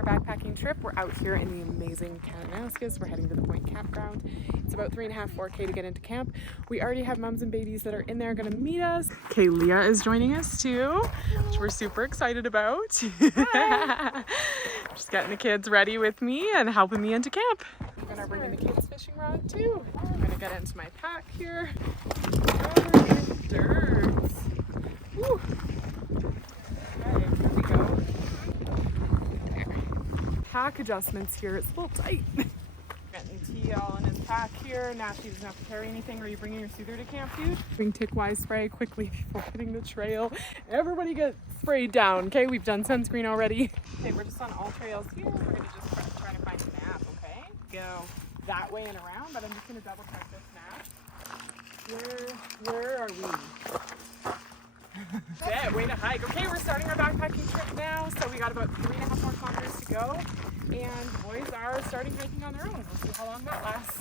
our backpacking trip. We're out here in the amazing Canadian Rockies. We're heading to the Point campground. It's about 3.5, 4K to get into camp. We already have mums and babies that are in there gonna meet us. Okay, Leah is joining us too, which we're super excited about. Just getting the kids ready with me and helping me into camp. I'm gonna bring in the kids' fishing rod too. I'm gonna get into my pack here. Covered in dirt. Woo. Okay, here we go. Pack adjustments here. It's a little tight. Getting T all in his pack here. Now she doesn't have to carry anything. Are you bringing your soother to camp, dude? Bring tick-wise spray quickly before hitting the trail. Everybody get sprayed down, okay? We've done sunscreen already. Okay, we're just on all trails here. We're gonna just try to find a map, okay? Go that way and around, but I'm just gonna double check this map. Where are we? Yeah, way to hike. Okay, we're starting our backpacking trip now. So we got about 3.5 more kilometers to go. And the boys are starting hiking on their own. We'll see how long that lasts.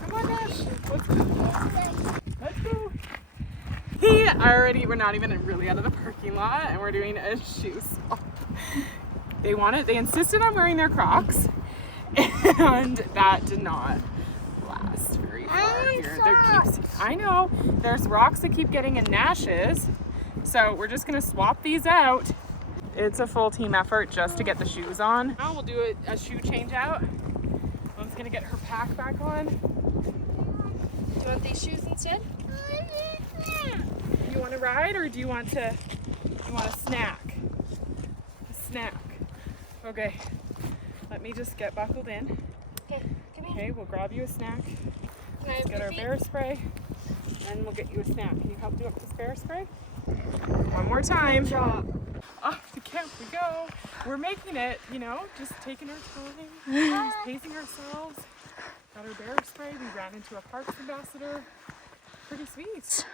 Come on, Nash. Let's go. Let's go. We're not even really out of the parking lot and we're doing a shoe swap. They insisted on wearing their Crocs and that did not last very far here. I know, there's rocks that keep getting in Nash's, so we're just gonna swap these out. It's a full team effort just to get the shoes on. Now we'll do a shoe change out. Mom's gonna get her pack back on. Do you want these shoes instead? You want to ride or do you want a snack? A snack. Okay, let me just get buckled in. Okay, come here. Okay, we'll grab you a snack. Let's get our bear spray, and we'll get you a snack. Can you help do up this bear spray? One more time. Off to camp we go. We're making it, you know, just taking our time, just pacing ourselves. Got our bear spray. We ran into a parks ambassador. Pretty sweet. 5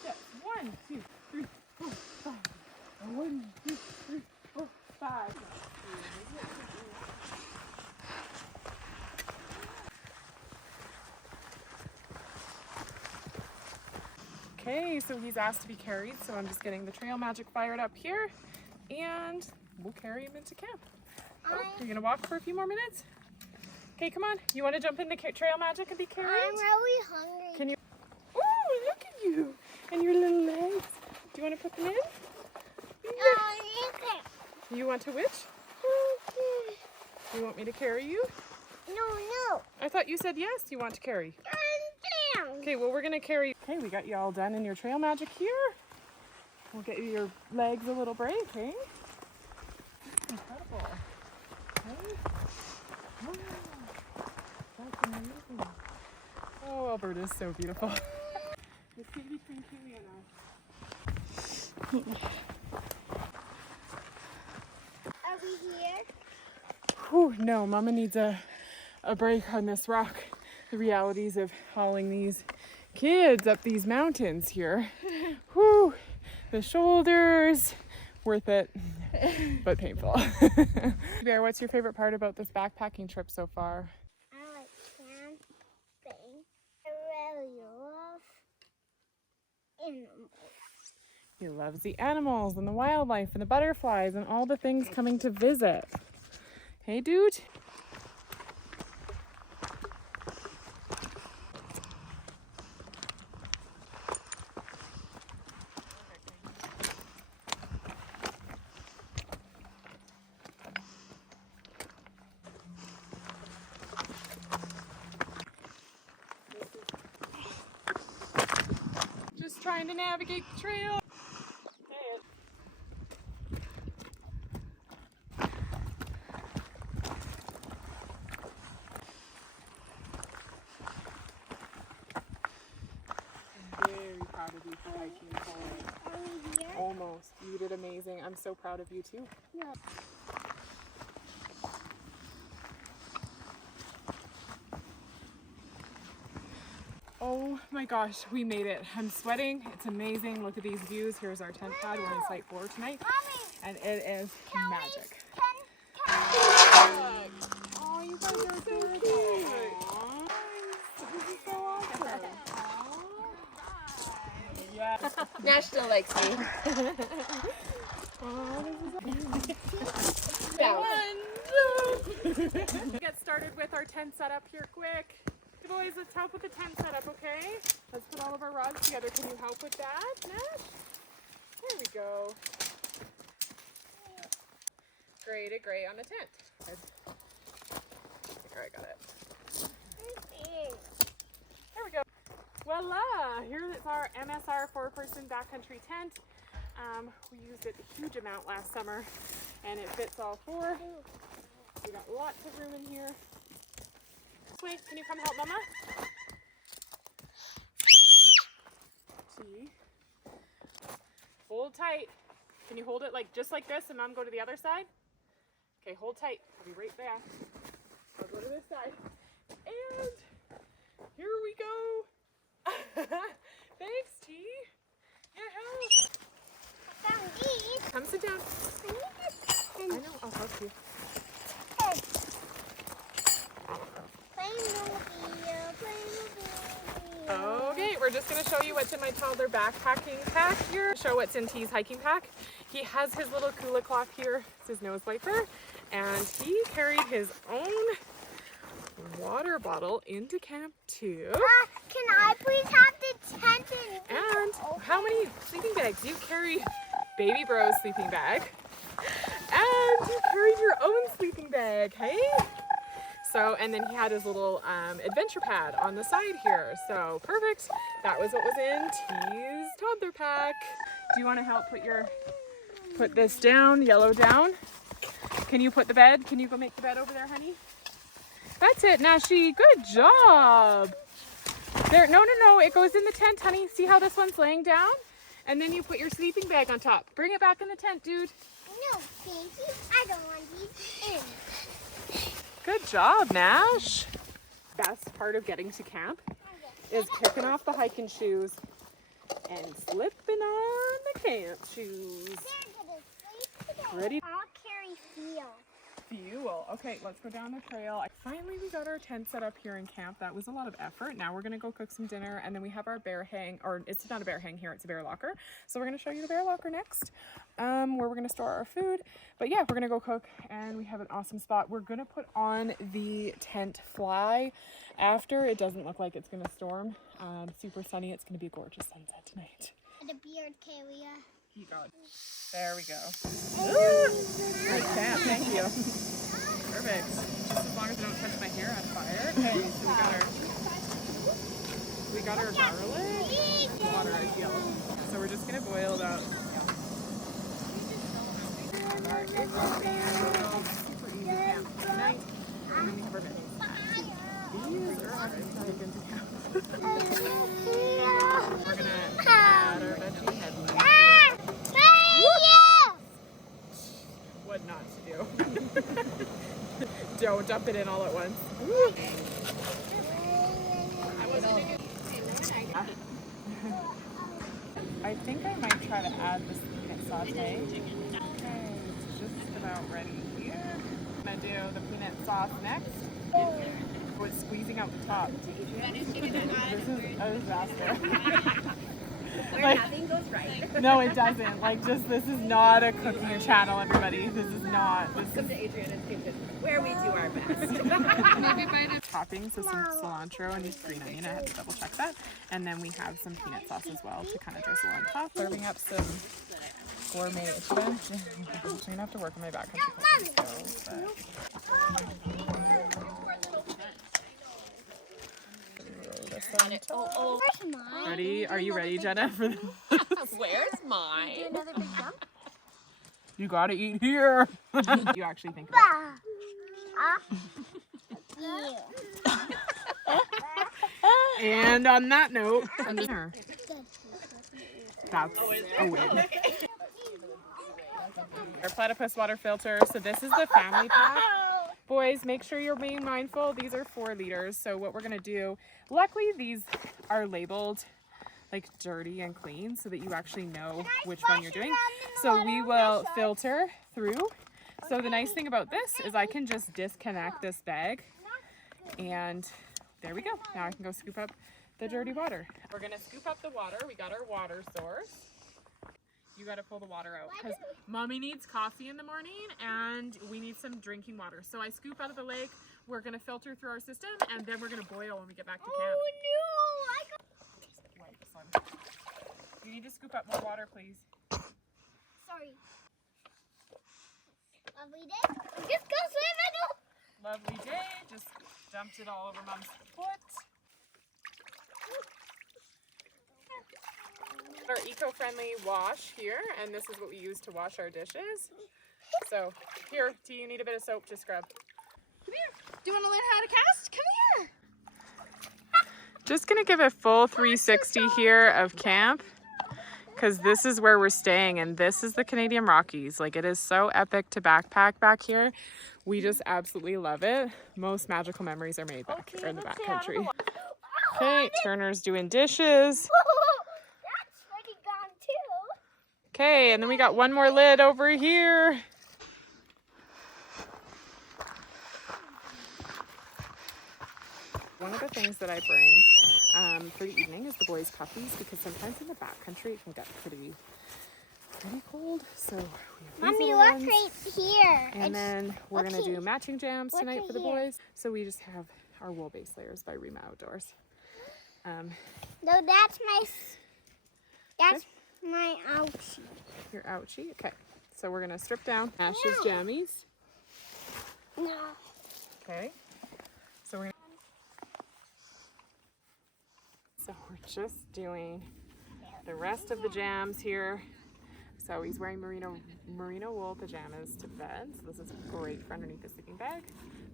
steps. 1, 2, 3, 4, 5. 1, 2, 3, 4, 5. Okay, so he's asked to be carried, so I'm just getting the trail magic fired up here, and we'll carry him into camp. Oh, you're gonna walk for a few more minutes? Okay, come on. You want to jump in the trail magic and be carried? I'm really hungry. Can you? Oh, look at you and your little legs. Do you want to put them in? You want to which? You want me to carry you? No. I thought you said yes. You want to carry? Okay, well, we're gonna carry. Okay, we got you all done in your trail magic here. We'll get you your legs a little break, eh? That's incredible. Okay. Wow. That's amazing. Oh, Alberta's so beautiful. The sea between Kiwi and us. Are we here? Whew, no, Mama needs a break on this rock. The realities of hauling these kids up these mountains here. Whew, the shoulders, worth it, but painful. Bear, what's your favorite part about this backpacking trip so far? I like camping. I really love animals. He loves the animals and the wildlife and the butterflies and all the things coming to visit. Hey, dude. Just trying to navigate the trail. Proud of you for hiking forward. Almost. You did amazing. I'm so proud of you too. Yeah. Oh my gosh, we made it. I'm sweating. It's amazing. Look at these views. Here's our tent pad. We're in site 4 tonight. And it is magic. Oh, you guys are so cute. This is so awesome. Yeah. Nash still likes me. Get started with our tent setup here quick. Boys, let's help with the tent setup, okay? Let's put all of our rods together. Can you help with that, Nash? There we go. Gray on the tent. Good. There, I got it. There we go. Voila! Here is our MSR 4-person backcountry tent. We used it a huge amount last summer, and it fits all 4. We got lots of room in here. Wait, can you come help Mama? See? Hold tight. Can you hold it like just like this and Mom go to the other side? Okay, hold tight. I'll be right back. I'll go to this side. And here we go. Thanks, T. Yeah, help. Come sit down. I know, I'll help you. Okay, we're just going to show you what's in my toddler backpacking pack here. Show what's in T's hiking pack. He has his little Kula cloth here. It's his nose wiper. And he carried his own water bottle into camp too. Can I please have the tent And how many sleeping bags? You carried Baby Bro's sleeping bag. And you carried your own sleeping bag, hey? So, and then he had his little adventure pad on the side here. So perfect. That was what was in T's toddler pack. Do you want to help put this down, yellow down? Can you put the bed? Can you go make the bed over there, honey? That's it, Nashi. Good job. There, no, it goes in the tent, honey. See how this one's laying down? And then you put your sleeping bag on top. Bring it back in the tent, dude. No, thank you. I don't want these in. Good job, Nash. Best part of getting to camp is kicking off the hiking shoes and slipping on the camp shoes. Ready? I'll carry fuel. Fuel. Okay, let's go down the trail. Finally, we got our tent set up here in camp. That was a lot of effort. Now we're gonna go cook some dinner, and then we have our bear hang, or it's not a bear hang here, it's a bear locker. So we're gonna show you the bear locker next, where we're gonna store our food. But yeah, we're gonna go cook, and we have an awesome spot. We're gonna put on the tent fly after. It doesn't look like it's gonna storm. Super sunny. It's gonna be a gorgeous sunset tonight. The beard carrier. You got it. There we go. Nice camp, thank you. Perfect. Just as long as I don't touch my hair on fire. Okay, so we got our garlic. Water is yellow. So we're just gonna boil about our egg super easy camp tonight. And then we have our veggies. These are our taken to camp. We're gonna add our veggie headland. What not to do. Don't dump it in all at once. I think I might try to add this peanut saute. Okay, it's just about ready here. I'm gonna do the peanut sauce next. Oh, it's squeezing out the top. This is a disaster. Where nothing goes right. No, it doesn't. Like, just this is not a cooking channel, everybody. This is not. Welcome to Adriana's kitchen, where we do our best. Toppings, so some cilantro and green onion. I had to double check that. And then we have some peanut sauce as well to kind of drizzle on top. Serving up some gourmet chicken. I'm gonna have to work on my backcountry cooking skills. Where's mine? Ready? Are you ready, Jenna, for this? Where's mine? Do another big jump? You gotta eat here. You actually think about it. And on that note, that's a win. Our platypus water filter. So this is the family pack. Boys, make sure you're being mindful. These are 4 liters. So what we're gonna do, luckily these are labeled like dirty and clean so that you actually know which one you're doing. So we will filter through. So the nice thing about this is I can just disconnect this bag and there we go. Now I can go scoop up the dirty water. We're gonna scoop up the water. We got our water source. You got to pull the water out because Mommy needs coffee in the morning and we need some drinking water. So I scoop out of the lake. We're going to filter through our system and then we're going to boil when we get back to camp. Oh no! Just wipe, son. You need to scoop up more water, please. Sorry. Lovely day. Just go swim. Lovely day. Just dumped it all over Mom's foot. Our eco-friendly wash here, and this is what we use to wash our dishes. So here, do you need a bit of soap to scrub? Come here. Do you want to learn how to cast? Come here. Just gonna give a full 360 here of camp because this is where we're staying and this is the Canadian Rockies. Like, it is so epic to backpack back here. We just absolutely love it. Most magical memories are made back here in the backcountry. Okay, Turner's doing dishes. That's already gone too. Okay, and then we got one more lid over here. One of the things that I bring for the evening is the boys' puppies because sometimes in the backcountry it can get pretty cold. So we have Mommy, these look ones. right here. And then we're gonna do matching jams Look tonight right for the here. boys. So we just have our wool base layers by Rima Outdoors. No, that's my ouchie. Your ouchie. Okay. So we're gonna strip down Ash's jammies. No. Okay. So we're just doing the rest of the jams here. So he's wearing merino wool pajamas to bed. So this is great for underneath the sleeping bag.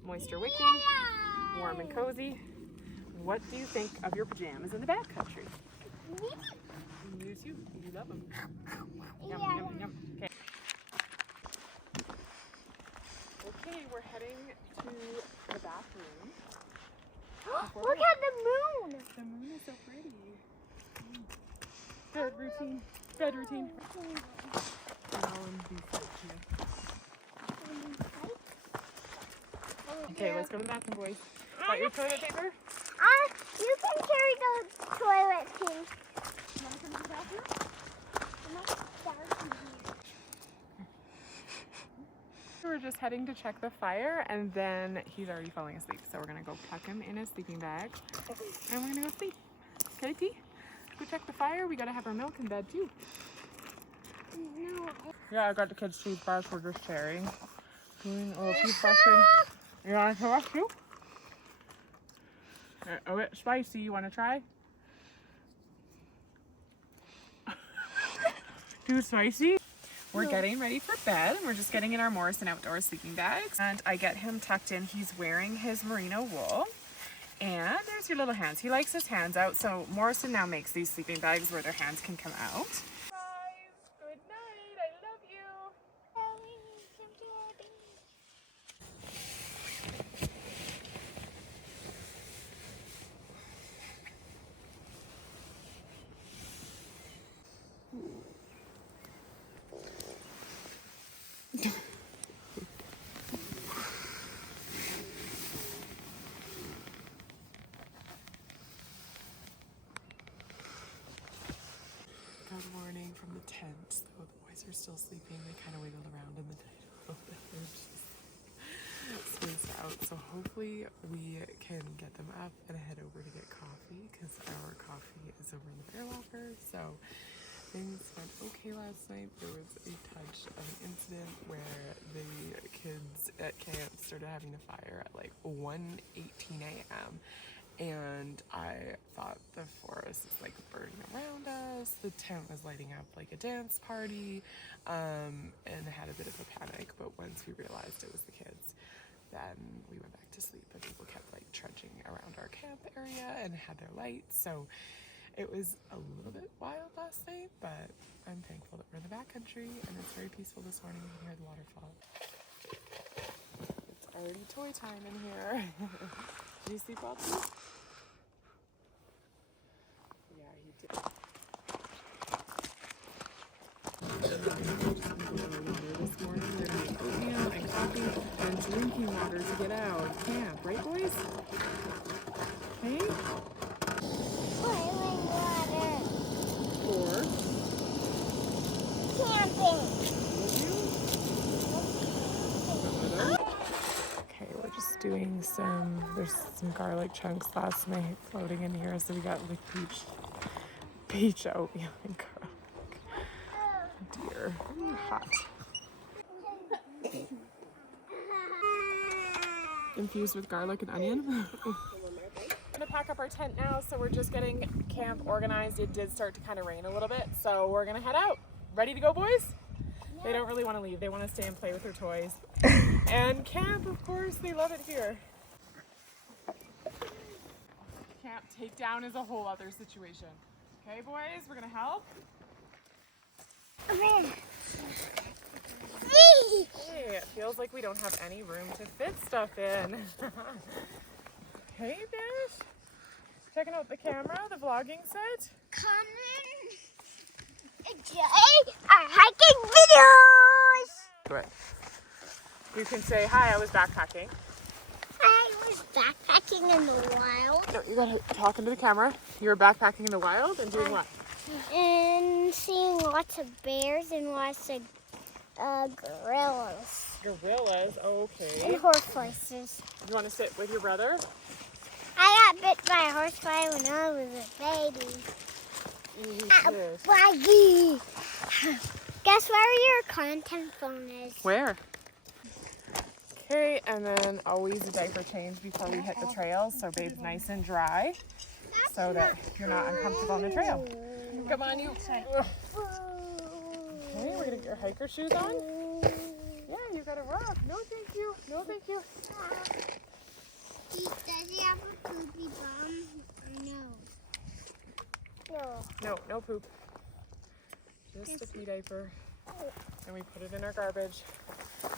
Moisture wicking, warm and cozy. What do you think of your pajamas in the backcountry? You too. You love them. Yum, yum, yum. Okay. Okay, we're heading to the bathroom. Look at the moon. The moon is so pretty. Bed routine. Bed routine. Okay, let's go to the bathroom, boys. Got your toilet paper? You can carry the toilet seat. You want to come to the bathroom? We're just heading to check the fire and then he's already falling asleep. So we're gonna go tuck him in his sleeping bag and we're gonna go sleep. Okay, T? Go check the fire. We gotta have our milk in bed too. No. Yeah, I got the kids' toothbrush. We're just sharing. Doing a little toothbrushing. You want to brush too? A bit spicy. You want to try? Too spicy? We're getting ready for bed. We're just getting in our Morrison Outdoor sleeping bags. And I get him tucked in. He's wearing his merino wool. And there's your little hands. He likes his hands out. So Morrison now makes these sleeping bags where their hands can come out. Guys, good night. I love you. Good morning from the tent. So the boys are still sleeping. They kind of wiggled around in the tent a little bit. They're just spaced out. So hopefully we can get them up and head over to get coffee because our coffee is over in the bear locker. So things went okay last night. There was a touch of an incident where the kids at camp started having a fire at like 1:18 a.m. And I thought the forest was like burning around us. The tent was lighting up like a dance party, and I had a bit of a panic. But once we realized it was the kids, then we went back to sleep. And people kept like trudging around our camp area and had their lights. So it was a little bit wild last night, but I'm thankful that we're in the backcountry and it's very peaceful this morning. You can hear the waterfall. It's already toy time in here. Did you sleep well too? Yeah, he did. This morning we're gonna make oatmeal and coffee and drinking water to get out of camp, right boys? Okay? Boiling water. Or To there's some garlic chunks last night floating in here, so we got like peach oatmeal and garlic. Dear, hot. Infused with garlic and onion. I'm gonna pack up our tent now, so we're just getting camp organized. It did start to kind of rain a little bit, so we're gonna head out. Ready to go, boys? They don't really want to leave. They want to stay and play with their toys. And camp, of course, they love it here. Camp takedown is a whole other situation. Okay, boys, we're gonna help. Hey, it feels like we don't have any room to fit stuff in. Hey, Bish. Checking out the camera, the vlogging set. Come in. Enjoy our hiking videos. Right. You can say, hi, I was backpacking. I was backpacking in the wild. No, you gotta talk into the camera. You were backpacking in the wild and doing what? And seeing lots of bears and lots of gorillas. Gorillas, okay. And horse horses. You want to sit with your brother? I got bit by a horsefly when I was a baby. Yes. Waggy. Guess where your content phone is? Where? Okay, and then always a diaper change before we hit the trail, so babe's nice and dry, so that you're not uncomfortable on the trail. Come on, you. Okay, we're gonna get your hiker shoes on. Yeah, you gotta rock. No, thank you. No, thank you. Does he have a poopy bum or no? No. No, no poop. Just a pee diaper. And we put it in our garbage,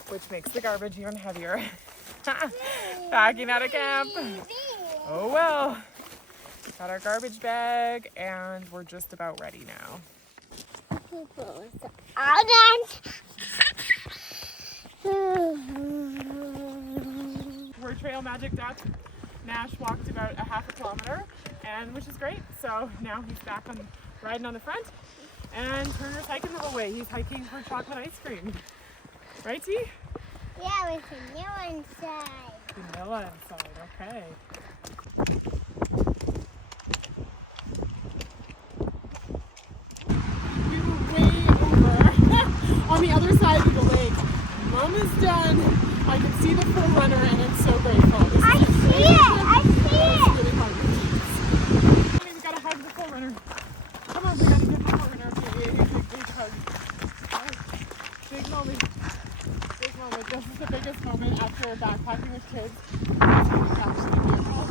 which makes the garbage even heavier. Packing out of camp. Oh well. Got our garbage bag and we're just about ready now. All We're trail magicked up. Nash walked about a half a kilometer, and which is great. So now he's back on riding on the front, and Turner's hiking the whole way. He's hiking for chocolate ice cream. Right, T? Yeah, with vanilla inside. Vanilla inside, okay. We were way over on the other side of the lake. Mom is done. I can see the full runner and I'm so grateful. I see it! I see it! Really hard. We gotta hug the full runner. Come on, we gotta give the full runner a big hug. Big moment. Big moment. This is the biggest moment after backpacking with kids. It's actually beautiful.